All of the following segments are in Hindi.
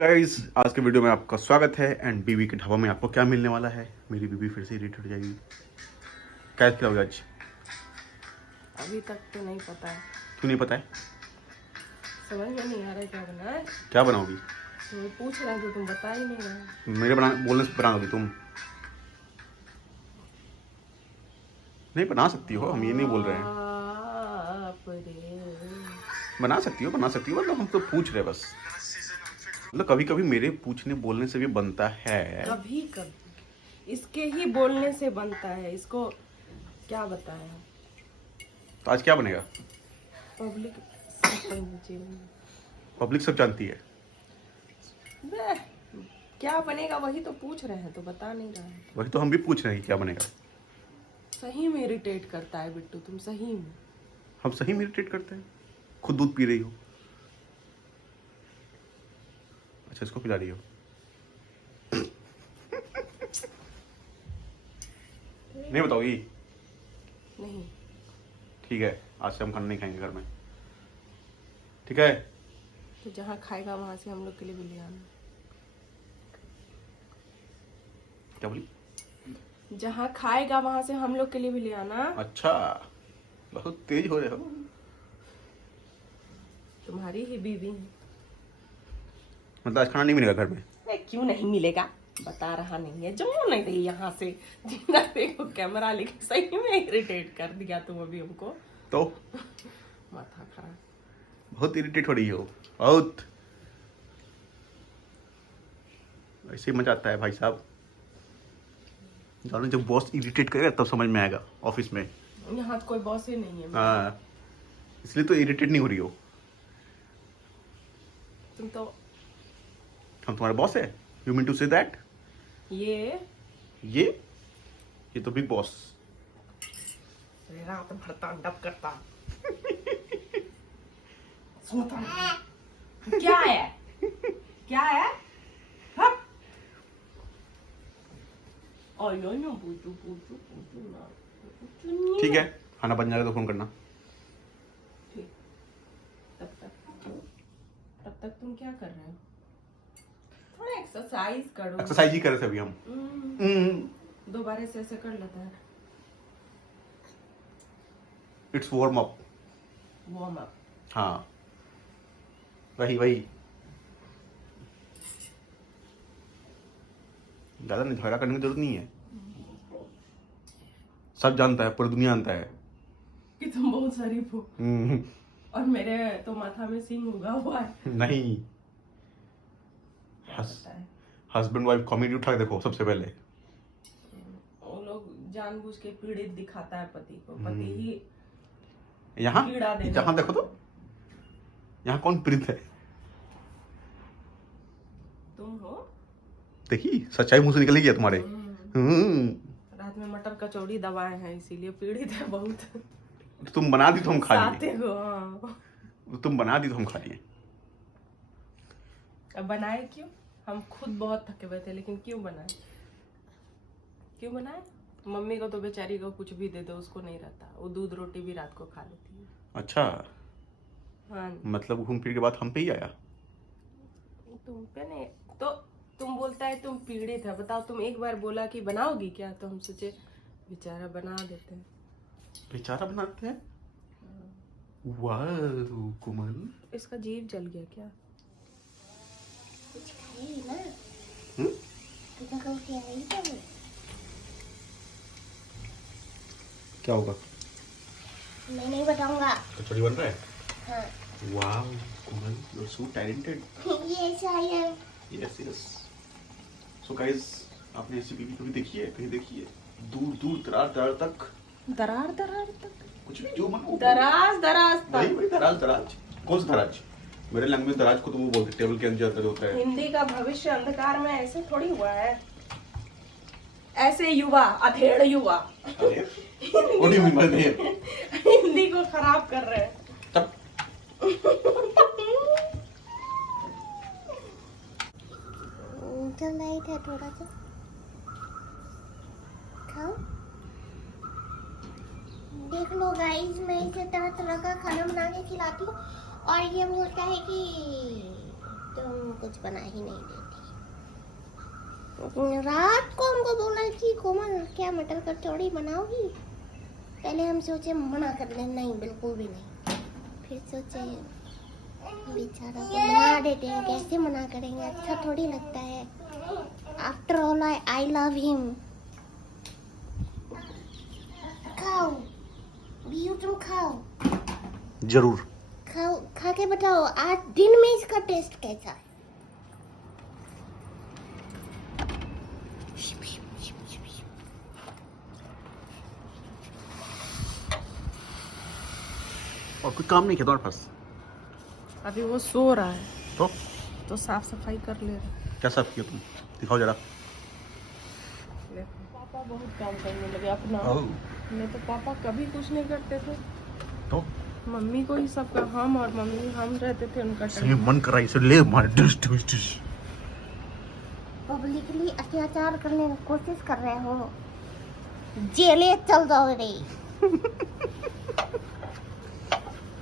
गाइस, आज के वीडियो में आपका स्वागत है। एंड बीवी के ढाबा में आपको क्या मिलने वाला है। मेरी बीवी फिर से इरिटेट हो जाएगी। क्या खिलाओगे आज? अभी तक तो नहीं पता है। क्यों नहीं पता है? समझ में नहीं आ रहा है क्या बना है। क्या बनाओगी? तो पूछ रहा है तो तुम बता ही नहीं रहे। मेरे बोलने से बना दोगी तुम? नहीं बना सकती हो, हम ये नहीं बोल रहे हैं। बाप रे। बना सकती हो मतलब हम तो पूछ रहे हैं बस। मतलब कभी कभी मेरे पूछने बोलने से भी बनता है। कभी कभी इसके ही बोलने से बनता है। इसको क्या बताएं। तो आज क्या बनेगा? पब्लिक सब जानती है। क्या बनेगा वही तो पूछ रहे हैं, तो बता नहीं रहे हैं। वही तो हम भी पूछ रहे हैं क्या बनेगा। सही में इरिटेट करता है बिट्टू, तुम सही में। हम सही में इरिटेट करते हैं। खुद दूध पी रही हो। अच्छा, इसको पिला रही हो। नहीं बताओगी? नहीं। ठीक है, आज से हम खाना नहीं खाएंगे घर में। ठीक है? तो जहाँ खाएगा वहां से हम लोग के लिए भी ले आना। क्या बोली? जहाँ खाएगा वहां से हम लोग के लिए भी ले आना। अच्छा, बहुत तेज हो रहे हो। तुम्हारी ही बीवी है। मतलब आज खाना नहीं मिलेगा घर में? क्यों नहीं मिलेगा, बता रहा नहीं है। जो नहीं रही यहाँ से जिंदा देखो कैमरा लेके। सही में इरिटेट कर दिया तुम अभी हमको। तो माथा खराब। बहुत इरिटेट हो रही हो, बहुत। ऐसे ही मजा आता है भाई साहब। जानो, जब बॉस इरिटेट करेगा तब समझ में आएगा ऑफिस में। यहाँ तो कोई बॉस ही नहीं है। हाँ, इसलिए तो इरिटेट नहीं हो रही हो। तुम तो हम तुम्हारे बॉस है? You mean to say that? ये तो बिग बॉस। रात भर तांडव करता। सुनता क्या है, क्या है? ठीक है, खाना बन जाएगा तो फोन करना। तब तक तुम क्या कर रहे हो? थोड़ा एक्सरसाइज करो। एक्सरसाइज ही कर रहे थे अभी हम। दोबारा से ऐसे कर लेता है। It's warm up. Warm up. हाँ, वही ज्यादा नहीं, झगड़ा करने की जरूरत नहीं है। सब जानता है, पूरी दुनिया जानता है कि तुम बहुत शरीफ हो। और मेरे तो माथा में सिंग उगा हुआ है। नहीं, हस्बैंड वाइफ कॉमेडी उठा के देखो सबसे पहले। वो लोग जानबूझ के पीड़ित दिखाता है पति को। पति ही यहाँ जहाँ देखो तो यहाँ कौन पीड़ित है? तुम हो। देखी, सच्चाई मुंह से निकल गया तुम्हारे। रात में मटर कचौड़ी दबाए हैं, इसीलिए पीड़ित है बहुत। तुम बना दी तो हम खा लिए। तुम बना दी तो हम खा लिए। अब बनाए क्यों? हम खुद बहुत थके हुए थे, लेकिन क्यों बनाए? मम्मी को तो बेचारी को कुछ भी दे दो उसको नहीं रहता। वो दूध रोटी भी रात को खा लेती है। अच्छा, हाँ। मतलब घूम फिर के बाद हम पे ही आया। तुम पे नहीं तो तुम बोलता है तुम पीड़ित है। बताओ, तुम एक बार बोला कि बनाओगी क्या, तो हम सोचे बेचारा बना देते हैं। बेचारा बनाते हैं? वाह कोमल, इसका जीभ जल गया क्या? कुछ खाई ना? क्या होगा? मैं नहीं बताऊंगा। कचौड़ी बन रहा है? हाँ। वाह Komal, you are so talented. Yes I am. Yes. So guys, आपने ऐसी बीवी कभी देखी है? कहीं देखी है? दूर दूर दरार तक। दरार तक कुछ भी जो मन हो। दराज तक। वही दराज। कौन सा दराज? मेरे लैंग्वेज दराज को तो वो बोलते टेबल के अंदर होता है। हिंदी का भविष्य अंधकार में ऐसे थोड़ी हुआ है। ऐसे युवा, अधेड़ युवा हिंदी को खराब कर रहे हैं। तब चल नहीं था थोड़ा सा खाओ। देख लो गाइस, मैं इसे तरह तरह का खाना बना के खिलाती हूँ और ये बोलता है कि तुम कुछ बना ही नहीं देती। रात को हमको बोला कि कोमल क्या मटर कचौड़ी बनाओगी। पहले हम सोचे मना कर दें, नहीं बिल्कुल भी नहीं। फिर सोचे बेचारा को मना देते हैं, कैसे मना करेंगे, अच्छा थोड़ी लगता है। After all I love him. खाओ बीयू, तुम खाओ, जरूर। खाओ, खा के बताओ आज दिन में इसका टेस्ट कैसा है। और कोई काम नहीं किया तुम्हारे पास? अभी वो सो रहा है तो साफ सफाई कर ले रहा है। क्या सब किया तुम? दिखाओ जरा। देखो, पापा बहुत काम करने लगे अपना। ओह, नहीं तो पापा कभी कुछ नहीं करते थे, तो मम्मी को ही सब का, हम और मम्मी हम रहते थे उनका सही टाइम। मन कर रहा है इसे ले मार डिश। पब्लिकली अत्याचार करने की कोशिश कर रहे हो, जेले चल जाओ रे।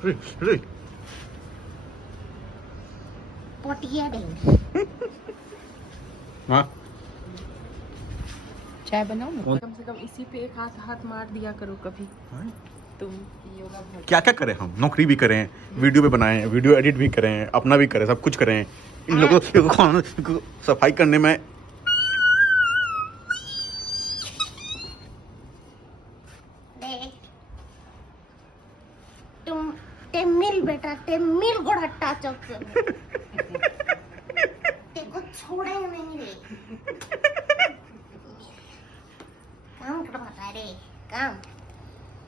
रे पोटिया देंगे। हाँ, चाय बनाओ ना। कौन? कम से कम इसी पे एक हाथ मार दिया करो कभी तुम। योगा बहुत क्या क्या करें हम? नौकरी भी करें, वीडियो भी बनाएं, वीडियो एडिट भी करें, अपना भी करें, सब कुछ करें। इन लोगों को सफाई करने में तुम टेमिल बेटा, टेमिल गोड़हट्टा चौक से तेको छोड़ेंगे नहीं रे। काम करवाता रे काम।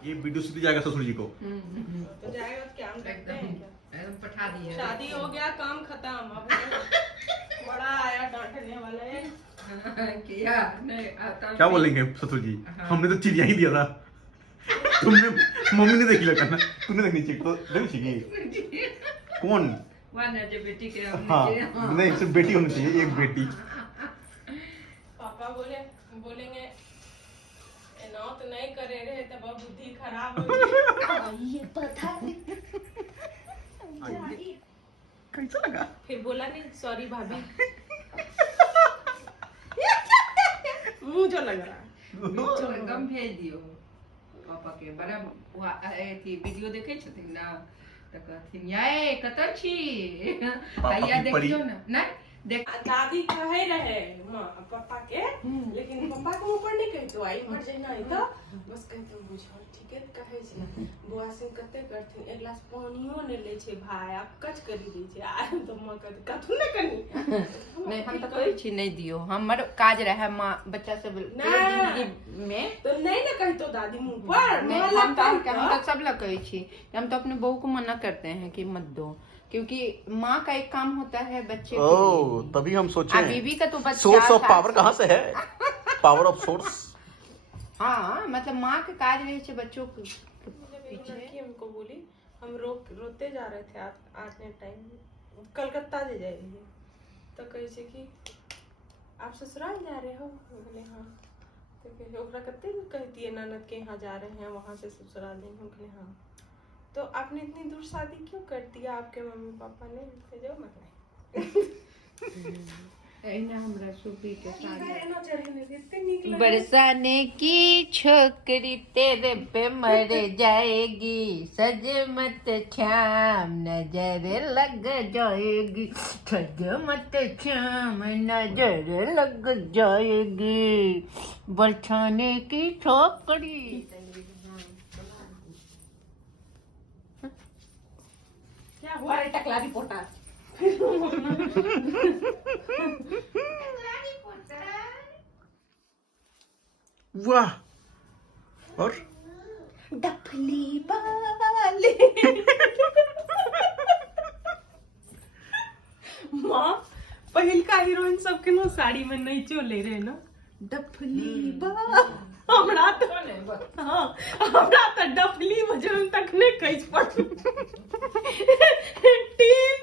ये वीडियो सीधी जाएगा ससुर जी को। तो जाएगा क्या, हम देखते हैं क्या? एकदम पठा दिया। शादी हो गया, काम खत्म। अब बड़ा आया डांटने वाला है। किया नहीं आता। क्या बोलेंगे ससुर जी? हमने तो चीज यही दिया था, तुमने मम्मी ने देखी लगा ना, तूने देखनी चाहिए तो देखनी चाहिए। कौन? वाना जो बेटी के हाँ नहीं, सिर्फ बेटी होनी चाहिए, एक बेटी। पापा बोलेंगे नौ तो नहीं करे रहे तब बुद्धि खराब हो गई। ये पता कैसा लगा? फिर बोला नहीं सॉरी भाभी। मुंह जो लग रहा है। गम भेज दियो पापा के। बड़ा थी वीडियो देखे छथिन ना त कहथिन ये कतऽ छी आइया देखियो ना। नहीं देख दादी कहे रहे माँ पापा के, लेकिन पापा के ऊपर नहीं कही तो आई मर जाए नहीं तो बस कहते बुझल ठीक है कहे छै बुआ सिंह कते करथिन। एक गिलास पानियो ने ले छै भाई, आप कच करी दै छै आ तो माँ कहते कथु ने कनी। नहीं हम तो कहै छी नहीं दियो, हमर काज रहे माँ बच्चा सब जिंदगी में तो नहीं ना कही तो दादी मुंह पर। नहीं, माँ हम लग तो सब लोग कहै छी। हम तो अपने बहू को मना करते हैं कि मत दो, क्योंकि माँ का एक काम होता है बच्चे के ओह, तभी हम सोचे बीवी का तो बच्चा सोर्स ऑफ पावर कहाँ से है? Power of source. हाँ मतलब माँ के काज रहे थे बच्चों को लड़की हमको बोली, हम रोते जा रहे थे आने टाइम कलकत्ता जे जाए रही तो कहे छै कि आप ससुराल जा रहे हो? बोले हाँ। तो कहे ओकरा कते कहती है ननद के यहाँ जा रहे हैं वहाँ से ससुराल जाएंगे। बोले हाँ। तो आपने इतनी दूर शादी क्यों कर दिया आपके मम्मी पापा ने? जो हमरा सुपी के मतलब बरसाने की छोकरी तेरे पे मर जाएगी, सज मत श्याम नजर लग जाएगी, सज मत श्याम नजर लग जाएगी, बरसाने की छोकरी। क्या हुआ रे टकला रिपोर्टर? वाह। और डफली वाले माँ पहिल का हीरोइन सबके नो साड़ी में नहीं चले रहे ना डफली बा। हमरा तो हाँ हमरा तो डफली बजन तक ने कहि पड़ टीम